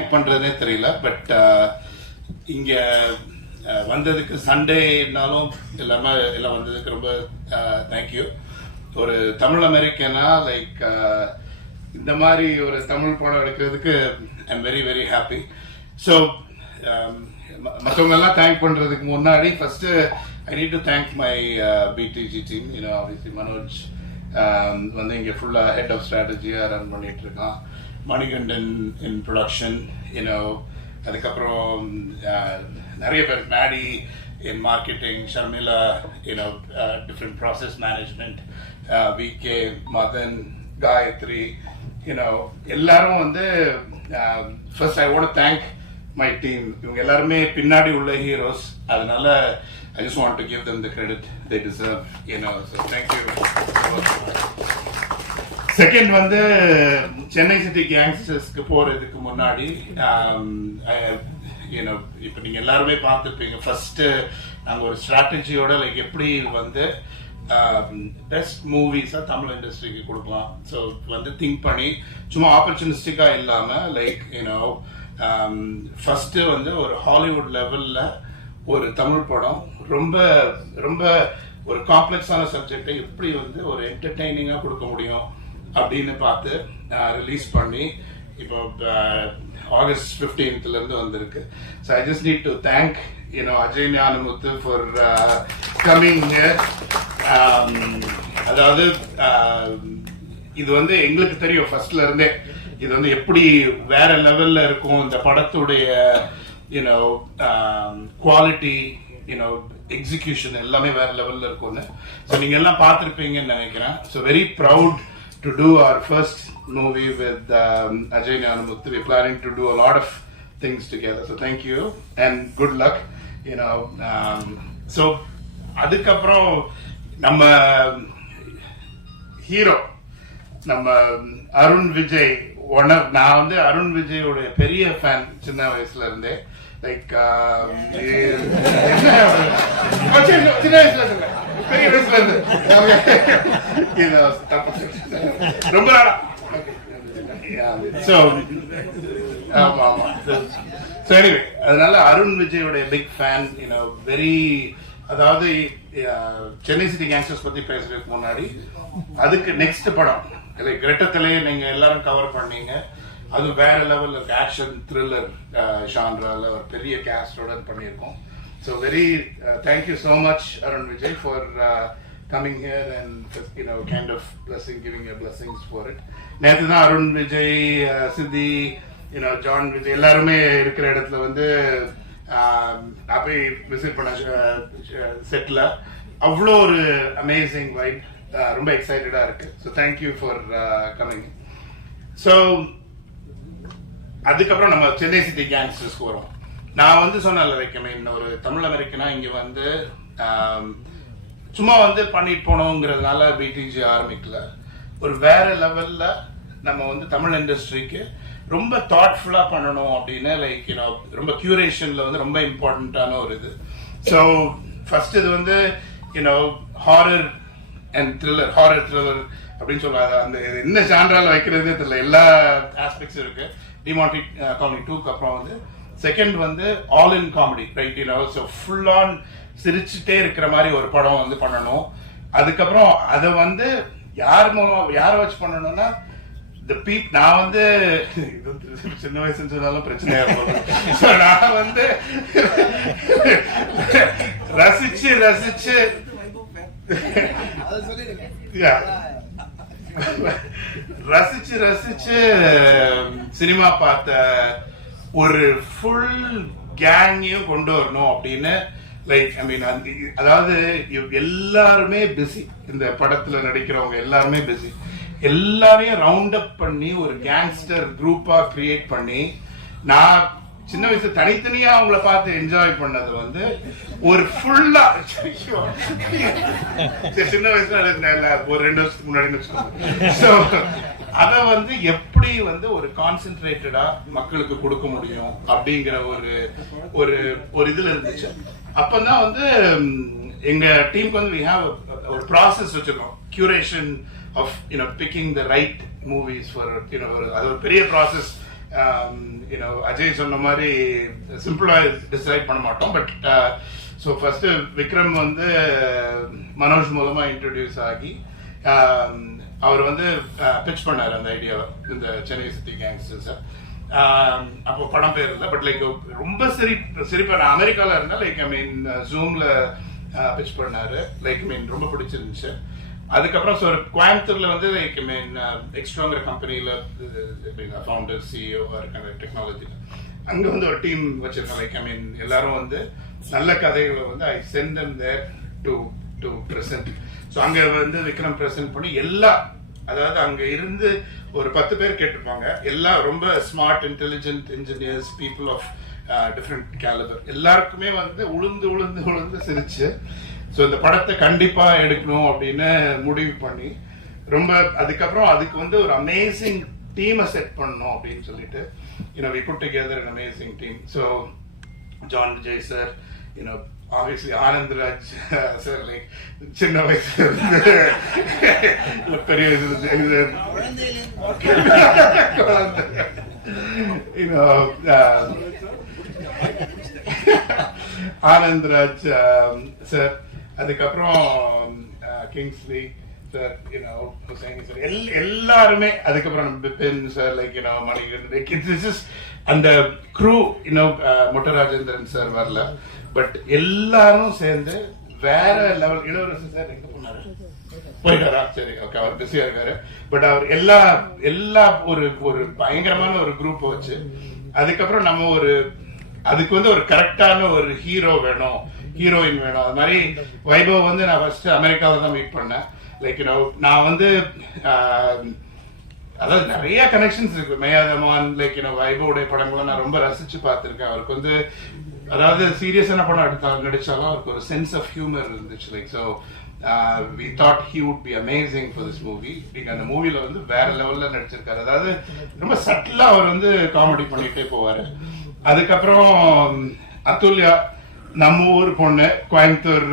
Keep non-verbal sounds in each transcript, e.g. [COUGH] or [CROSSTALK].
Thank பண்றதுனே தெரியல but uh, இங்க uh, வந்ததுக்கு சண்டேனாலும் எல்லாமே எல்லாம் வந்ததுக்கு ரொம்ப uh, தேங்க்யூ ஒரு தமிழ் அமெரிக்கனா லைக் இந்த மாதிரி ஒரு தமிழ் படம் எடுக்கிறதுக்கு I am very very happy so மற்றவங்க எல்லாம் தேங்க் பண்றதுக்கு முன்னாடி first I need to thank my BTG team you know obviously Manoj வந்து இங்கே ஃபுல்லாக ஹெட் ஆஃப் ஸ்ட்ராட்டஜியாக ரன் பண்ணிட்டு இருக்கான். மணிகண்டன் இன் ப்ரொடக்ஷன் யூனோ அதுக்கப்புறம் நிறைய பேர் Maddy in marketing Sharmila you know different process management VK Madan Gayathri you know எல்லாரும் வந்து ஃபர்ஸ்ட் ஐ ஓட தேங்க் மை டீம் இவங்க எல்லாருமே பின்னாடி உள்ள ஹீரோஸ் அதனால I just want to give them the credit they deserve you know so thank you second வந்து Chennai city கேங்ஸ்டர்ஸ்க்கு போறதுக்கு முன்னாடி um, யூனோ இப்போ நீங்க எல்லாருமே பார்த்துருப்பீங்க. ஃபர்ஸ்ட் நாங்கள் ஒரு ஸ்ட்ராட்டஜியோட லைக் எப்படி வந்து um, பெஸ்ட் மூவிஸாக தமிழ் இண்டஸ்ட்ரிக்கு கொடுக்கலாம். ஸோ வந்து திங்க் பண்ணி சும்மா ஆப்பர்ச்சுனிஸ்டிக்காக இல்லாமல் லைக் யூனோ ஃபஸ்ட்டு வந்து ஒரு ஹாலிவுட் லெவலில் ஒரு தமிழ் படம். ரொம்ப ரொம்ப ஒரு காம்ப்ளெக்ஸான சப்ஜெக்டை எப்படி வந்து ஒரு என்டர்டெய்னிங்காக கொடுக்க முடியும்? அப்படின்னு பார்த்து ரிலீஸ் பண்ணி இப்போ ஆகஸ்ட் ஃபிஃப்டீன்த்ல இருந்து வந்திருக்கு. So I just need to thank you know Ajay Gnanamuthu for coming அதாவது இது வந்து எங்களுக்கு தெரியும் ஃபர்ஸ்ட்ல இருந்தே. இது வந்து எப்படி வேற லெவல்ல இருக்கும் இந்த படத்துடைய யூனோ குவாலிட்டி யூனோ எக்ஸிகியூஷன் எல்லாமே வேற லெவல்ல இருக்கும்னு. ஸோ நீங்க எல்லாம் பார்த்துருப்பீங்கன்னு நினைக்கிறேன். So very proud to do our first movie with Ajay Gnanamuthu we planning to do a lot of things together so thank you and good luck you know so um, அதுக்கப்புறம் நம்ம hero நம்ம Arun Vijay one நான் வந்து அருண் விஜயோட பெரிய fan சின்ன வயசுல இருந்தே. லைக் [LAUGHS] [LAUGHS] சின்ன வயசுல இருந்து. பெரிய வயசுல இருந்து. ரொம்ப நாளா. ஆமா ஆமா. ஸோ எனிவே அதனால அருண் விஜயோட பிக் ஃபேன் யூனோ வெரி அதாவது சென்னை சிட்டி கேங்ஸ்டர்ஸ் பத்தி பேசுறதுக்கு முன்னாடி அதுக்கு நெக்ஸ்ட் படம். லைக் ரெட்டத்திலேயே நீங்க எல்லாரும் கவர் பண்ணீங்க. அது வேற லெவல் ஆக்ஷன் த்ரில்லர் ஷான்ரால ஒரு பெரிய கேஸ்டோட பண்ணியிருக்கோம். So very thank you so much Arun Vijay for coming here and you know kind of blessing, giving your blessings for it நேற்று தான் அருண் விஜய் சித்தி யூனோ ஜான் விஜய் எல்லாருமே இருக்கிற இடத்துல வந்து um, நான் போய் விசிட் பண்ண uh, செட்டில் அவ்வளோ ஒரு அமேசிங் வைப் uh, ரொம்ப எக்ஸைட்டடாக இருக்கு. So thank you for coming so அதுக்கப்புறம் நம்ம சென்னை சிட்டி கேங்ஸ்டர்ஸ்க்கு வரோம் நான் வந்து சொன்னேன்ல வைக்கமே மீன் ஒரு தமிழ் அமெரிக்கனா இங்க வந்து um, சும்மா வந்து பண்ணிட்டு போனோங்கிறதுனால பிடிஜி ஆரம்பிக்கல. ஒரு வேற லெவல்ல நம்ம வந்து தமிழ் இண்டஸ்ட்ரிக்கு ரொம்ப தாட்ஃபுல்லா பண்ணணும் அப்படின்னு லைக் யூனோ ரொம்ப கியூரேஷன்ல வந்து ரொம்ப இம்பார்ட்டண்ட்டான ஒரு இது. ஸோ ஃபர்ஸ்ட் இது வந்து you know horror and thriller horror thriller அப்படின்னு சொல்லுவாங்க அந்த என்ன ஜான்ரால வைக்கிறதே தெரியல. எல்லா ஆஸ்பெக்ட்ஸும் இருக்கு. டிமாண்டி காலனி டூக்கு அப்புறம் வந்து செகண்ட் வந்து all in comedy right hours so full on சிரிச்சுட்டே இருக்கிற மாதிரி ஒரு படம் வந்து பண்ணணும். அதுக்கப்புறம் அதை வந்து யார் மூலம் யாரை வச்சு பண்ணணும்னா த பீப் நான் வந்து சின்ன வயசுன்னு சொன்னாலும் பிரச்சனையா இருக்கும் நான் வந்து ரசிச்சு ரசிச்சு. ரசிச்சு ரசிச்சு சினிமா பார்த்த ஒரு ஃபுல் கேங்கையும் கொண்டு வரணும் அப்படின்னு லைக் ஐ மீன் அதாவது எல்லாருமே பிஸி இந்த படத்துல நடிக்கிறவங்க எல்லாருமே பிஸி எல்லாரையும் ரவுண்ட் அப் பண்ணி ஒரு கேங்ஸ்டர் குரூப்பா கிரியேட் பண்ணி நான் சின்ன வயசு தனித்தனியா அவங்கள பார்த்து என்ஜாய் பண்ணது வந்து ஒரு ஃபுல்லா சின்ன வயசுல ஒரு ரெண்டு வருஷத்துக்கு முன்னாடி ஸோ அதை வந்து எப்படி வந்து ஒரு கான்சென்ட்ரேட்டடா மக்களுக்கு கொடுக்க முடியும் அப்படிங்கிற ஒரு ஒரு ஒரு இதுல இருந்துச்சு. அப்பதான் வந்து எங்க டீமுக்கு வந்து ஒரு ப்ராசஸ் வச்சிருக்கோம். Curation of you know picking the right movies for you know அது ஒரு பெரிய ப்ராசஸ் யூனோ அஜய் சொன்ன மாதிரி சிம்பிளாக டிசைட் பண்ண மாட்டோம். பட் ஸோ ஃபர்ஸ்ட் விக்ரம் வந்து மனோஜ் மூலமா இன்ட்ரடியூஸ் ஆகி அவர் வந்து பிச் பண்ணார் அந்த ஐடியாவை இந்த சென்னை சிட்டி கேங்ஸ்டர்ஸை அப்போ படம் பேர் இல்லை பட் லைக் ரொம்ப சிரி சிரிப்பான நான் அமெரிக்காவில் இருந்தேன் லைக் ஐ மீன் ஜூமில் பிச் பண்ணார். லைக் மீன் ரொம்ப பிடிச்சிருந்துச்சு. அதுக்கப்புறம் ஸோ கோயம்புத்தூரில் வந்து லைக் ஐ மீன் எக்ஸ்ட்ராங்கிற கம்பெனியில் ஃபவுண்டர் சிஇஓ இருக்காங்க டெக்னாலஜியில் அங்கே வந்து ஒரு டீம் வச்சிருக்கோம் லைக் ஐ மீன் எல்லாரும் வந்து நல்ல கதைகளை வந்து I sent them there to to present so அங்கே வந்து விக்ரம் ப்ரெசென்ட் பண்ணி எல்லா அதாவது அங்கே இருந்து ஒரு பத்து பேர் கேட்டிருப்பாங்க. எல்லாம் ரொம்ப smart intelligent engineers people of different calibre எல்லாருக்குமே வந்து உளுந்து உளுந்து உளுந்து சிரிச்சு ஸோ இந்த படத்தை கண்டிப்பாக எடுக்கணும் அப்படின்னு முடிவு பண்ணி ரொம்ப அதுக்கப்புறம் அதுக்கு வந்து ஒரு அமேசிங் டீமை செட் பண்ணணும் அப்படின்னு சொல்லிட்டு you know we put together amazing team so John Vijay sir you know obviously Anandraj sir like சின்ன வயசுல இருந்து பெரிய இது. யூனோ ஆனந்த்ராஜ் சார் அதுக்கப்புறம் um, uh, கிங்ஸ்லி சார் எல் எல்லாருமே அதுக்கப்புறம் Bipin sir like you know Manikandan is அந்த crew you know uh, Motta Rajendran sir வரல. பட் எல்லாரும் சேர்ந்து வேற லெவல் இளவரசு சார் எங்க போனாரு? போயிட்டாரா? சரி ஓகே அவர் பிஸியா இருக்காரு. பட் அவர் எல்லா எல்லா ஒரு ஒரு பயங்கரமான ஒரு குரூப் வச்சு அதுக்கப்புறம் நம்ம ஒரு அதுக்கு வந்து ஒரு கரெக்டான ஒரு ஹீரோ வேணும் ஹீரோயின் வேணும். அது மாதிரி வைபவ் வந்து நான் ஃபர்ஸ்ட் அமெரிக்காவில் தான் மீட் பண்ணேன். லைக் நான் வந்து அதாவது நிறைய கனெக்ஷன்ஸ் இருக்கு. மேயாதமான் லைக் யூனோ வைபோடைய படங்களை நான் ரொம்ப ரசிச்சு பார்த்துருக்கேன். அவருக்கு வந்து அதாவது சீரியஸான படம் எடுத்தா நடிச்சாலும் அவருக்கு ஒரு சென்ஸ் ஆஃப் ஹியூமர் இருந்துச்சு. Like so we thought he would be amazing for this movie நீங்கள் அந்த மூவியில் வந்து வேற லெவலில் நடிச்சிருக்காரு. அதாவது ரொம்ப சட்டிலாக அவர் வந்து காமெடி பண்ணிகிட்டே போவார். அதுக்கப்புறம் அத்துல்யா நம்ம ஊர் பொண்ணு Coimbatore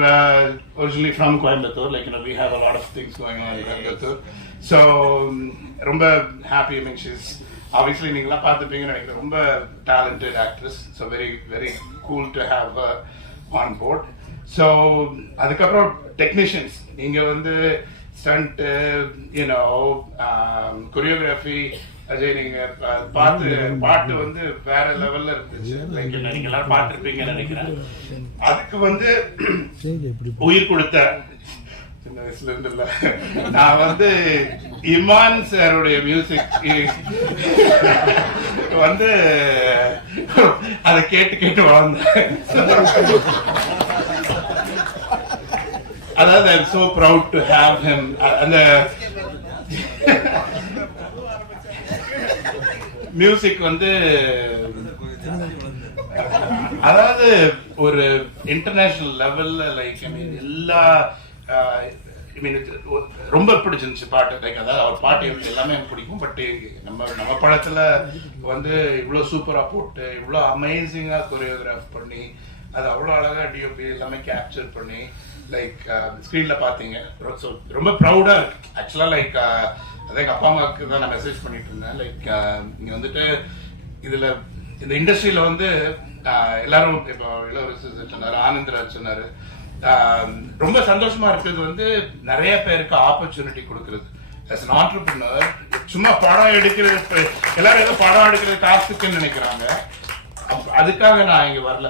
originally from Coimbatore like we have a lot of things going on Coimbatore so ரொம்ப ஹாப்பி மீன் ஷீஸ் ஆப்வியஸ்லி நீங்களாம் பார்த்துப்பீங்கன்னு நினைக்கிறேன். ரொம்ப talented actress so very very cool to have on board so அதுக்கப்புறம் டெக்னீஷியன்ஸ் நீங்க வந்து stunt you know choreography Ajay நீங்க பார்த்து பாட்டு வந்து வேற லெவல்ல இருந்துச்சு. நீங்க எல்லாரும் பார்த்துருப்பீங்கன்னு நினைக்கிறேன். அதுக்கு வந்து உயிர் கொடுத்த சின்ன வயசுல இருந்து இல்ல. நான் வந்து இமான் சாருடைய மியூசிக் வந்து அதை கேட்டு கேட்டு வளர்ந்தேன். அதாவது I'm so proud to have him அந்த மியூசிக் வந்து அதாவது ஒரு இன்டர்நேஷனல் லெவல்ல லைக் ஐ மீன் எல்லா ஐ மீன் ரொம்ப பிடிச்சிருந்துச்சு பாட்டு. லைக் அதாவது அவர் பாட்டு எனக்கு எல்லாமே எனக்கு பிடிக்கும். பட் நம்ம நம்ம படத்துல வந்து இவ்வளோ சூப்பரா போட்டு இவ்வளோ அமேசிங்கா கொரியோகிராஃப் பண்ணி அது அவ்வளோ அழகா டிஓபி எல்லாமே கேப்சர் பண்ணி லைக் ஸ்க்ரீன்ல பாத்தீங்க ரொம்ப ப்ரௌடா இருக்கு. ஆக்சுவலா லைக் அதான் எங்கள் அப்பா அம்மாவுக்கு தான் நான் மெசேஜ் பண்ணிட்டு இருந்தேன் லைக் நீங்க uh, வந்துட்டு இதுல இந்த இண்டஸ்ட்ரியில வந்து uh, எல்லாரும் இப்போ இளவரசர் சொன்னாரு ஆனந்தராஜ் சொன்னாரு. Um, ரொம்ப சந்தோஷமா இருக்கிறது வந்து நிறைய பேருக்கு ஆப்பர்ச்சுனிட்டி கொடுக்கறது. அஸ் அன் ஆண்டர்பிரினர் சும்மா படம் எடுக்கிறது எல்லாரும் ஏதோ படம் எடுக்கிறது காசுக்குன்னு நினைக்கிறாங்க. அதுக்காக நான் இங்க வரல.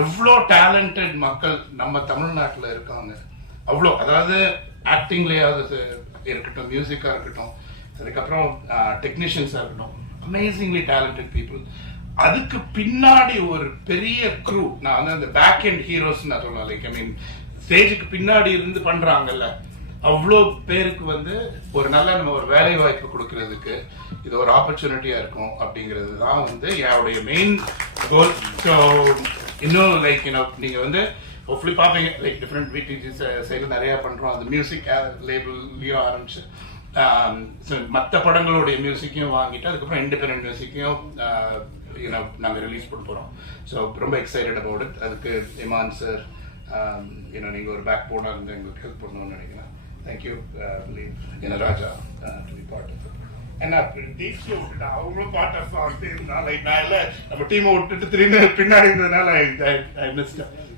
எவ்வளோ டேலண்டட் மக்கள் நம்ம தமிழ்நாட்டில் இருக்காங்க. அவ்வளோ அதாவது ஆக்டிங்லேயாவது இருக்கட்டும் மியூசிக்காக இருக்கட்டும் அதுக்கப்புறம் டெக்னீஷியன்ஸாக இருக்கட்டும் அமேசிங்லி டேலண்டட் பீப்புள் அதுக்கு பின்னாடி ஒரு பெரிய க்ரூ நான் வந்து அந்த பேக் அண்ட் ஹீரோஸ் நான் சொல்லலாம். லைக் ஐ மீன் ஸ்டேஜுக்கு பின்னாடி இருந்து பண்ணுறாங்கல்ல அவ்வளோ பேருக்கு வந்து ஒரு நல்ல நம்ம ஒரு வேலை வாய்ப்பு கொடுக்கறதுக்கு இது ஒரு ஆப்பர்ச்சுனிட்டியாக இருக்கும் அப்படிங்கிறது தான் வந்து என்னுடைய மெயின் கோல் ஸோ இன்னும் லைக் யூனோ நீங்கள் வந்து ஹோப்ஃபுல்லி பார்ப்பீங்க லைக் டிஃப்ரெண்ட் விடிஜி சைடில் நிறையா பண்ணுறோம் அது மியூசிக் லேபிள்லேயும் ஆரம்பிச்சு um, மற்ற படங்களுடைய மியூசிக்கையும் வாங்கிட்டு அதுக்கப்புறம் இண்டிபெண்ட் மியூசிக்கையும் நாங்கள் ரிலீஸ் பண்ண போகிறோம் ஸோ ரொம்ப எக்ஸைட்டட் அபவுட் இட் அதுக்கு இமான் சார் ஏன்னா நீங்கள் ஒரு பேக் போனாக இருந்து எங்களுக்கு ஹெல்ப் பண்ணணும்னு நினைக்கிறேன். தேங்க்யூ uh, என்ன ராஜா டு பி பார்ட் ஆஃப் என்ன டீச்சர் விட்டுட்டா அவங்களும் பார்ட் ஆஃப் நான் இல்லை நம்ம டீமை விட்டுட்டு திரும்பி பின்னாடி இருந்ததுனால I